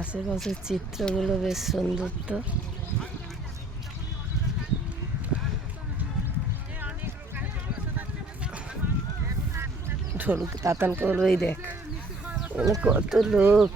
আশেপাশের চিত্রগুলো বেশ সুন্দর। তো ঢোলক তাতান করবেই দেখ, কত লোক।